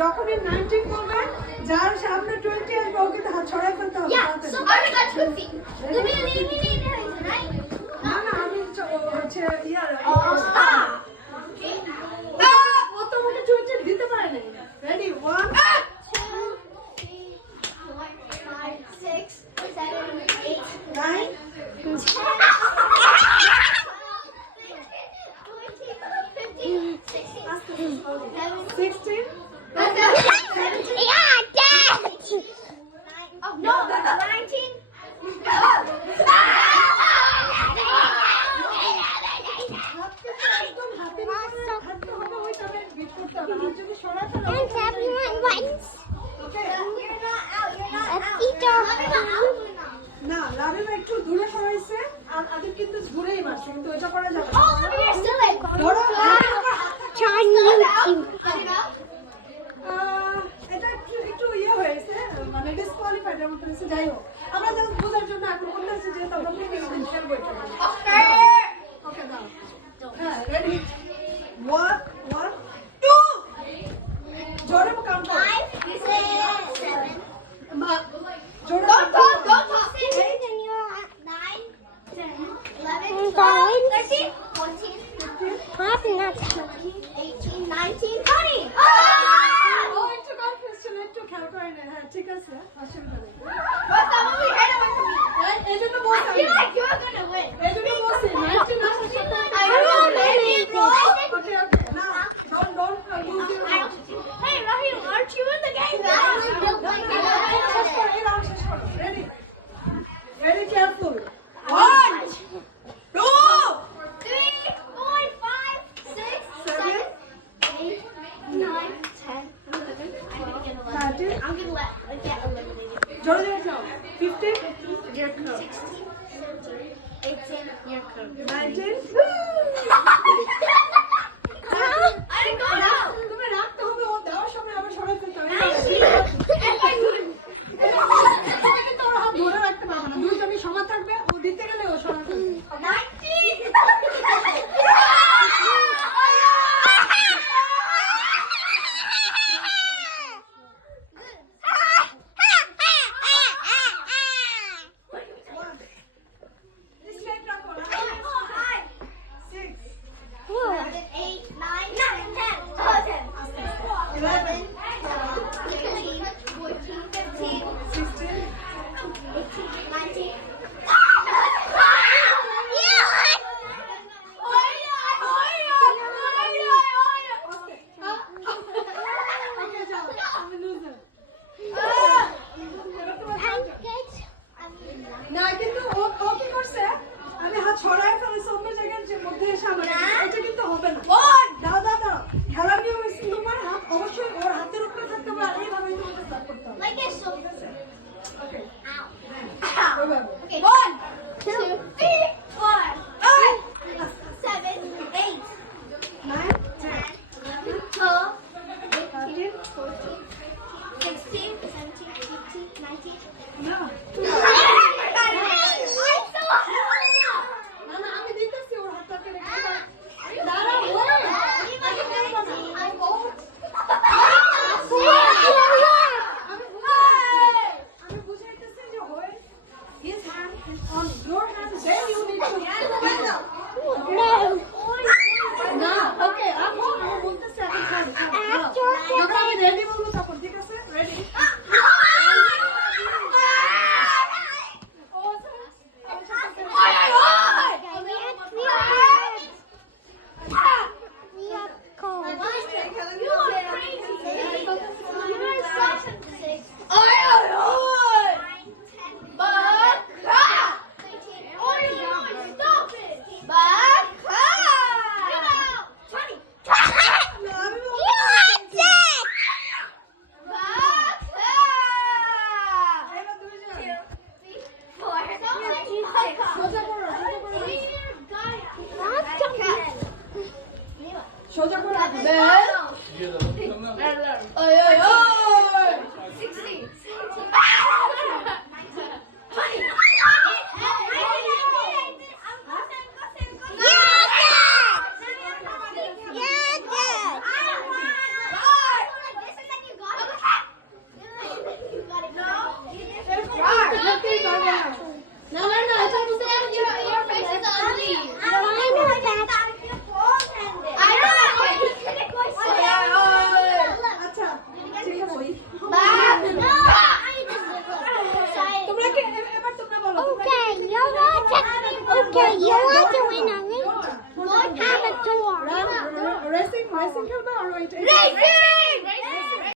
যখনই 19 বলবে যার সামনে 20 আসবে ওকে হাত ছড়াই ফেলতে হবে না না আমি হচ্ছে ইয়ার ও তো মনে 20 দিতে পারে না রেডি 1 2 3 4 5 6 7 8 9 16 Yeah, Dad! Oh, no, 19. And everyone wants You're not out. You're not a out. teacher. না লাভিমা একটু দূরে সরাইছে আর আদিব কিন্তু ঘুরেই মারছে কিন্তু এটা করা যাবে না Oh, you're still in. ধরো Trying YouTube. এটা একটু ইয়ে হয়েছে মানে ডিসকোয়ালিফাইড এর মতো হয়েছে যাই হোক আমরা জাস্ট বোঝার জন্য এখন বলতেছি যে তোমরা প্রিপারেশন খেলবো এটা ওকে দাও হ্যাঁ রেডি 1 1 2 জোরে কাউন্ট করো 5, 6, 7. মা জোরে Don't talk. 6 and you're at 9, 10, 11, 9. 13, 14, half and that's 18, 19, 20. ও একটু কনফিউজ ছিল একটু খেয়াল করে নেন হ্যাঁ ঠিক আছে অসুবিধা নেই What's that one we heard about me? এই জন্য I বলছি feel like you're gonna win. এই জন্য বলছি 19 আসার সাথে I don't know. ওকে ওকে না don't lose your Hey, Rahim, aren't you in the game? Very careful. 1, 2, 3, 4, 5, 6, 7, 8, 9, 10, 11, 12. 13. I'm gonna get eliminated. জোরে জোরে যাও 15 your curve 16, 17, your curve. 19 I didn't go now. তুমি রাখতে হবে ও দেওয়ার সময় আবার সরাই ফেলতে হবে 19. কিন্তু ওর হাত ধরে রাখতে পারবে না দুইজনই সমান থাকবে ও দিতে গেলে ও সরাই ফেলবে 20. Okay, you want to win a link? Have a tour. Racing খেলবা আর ওইটা Racing!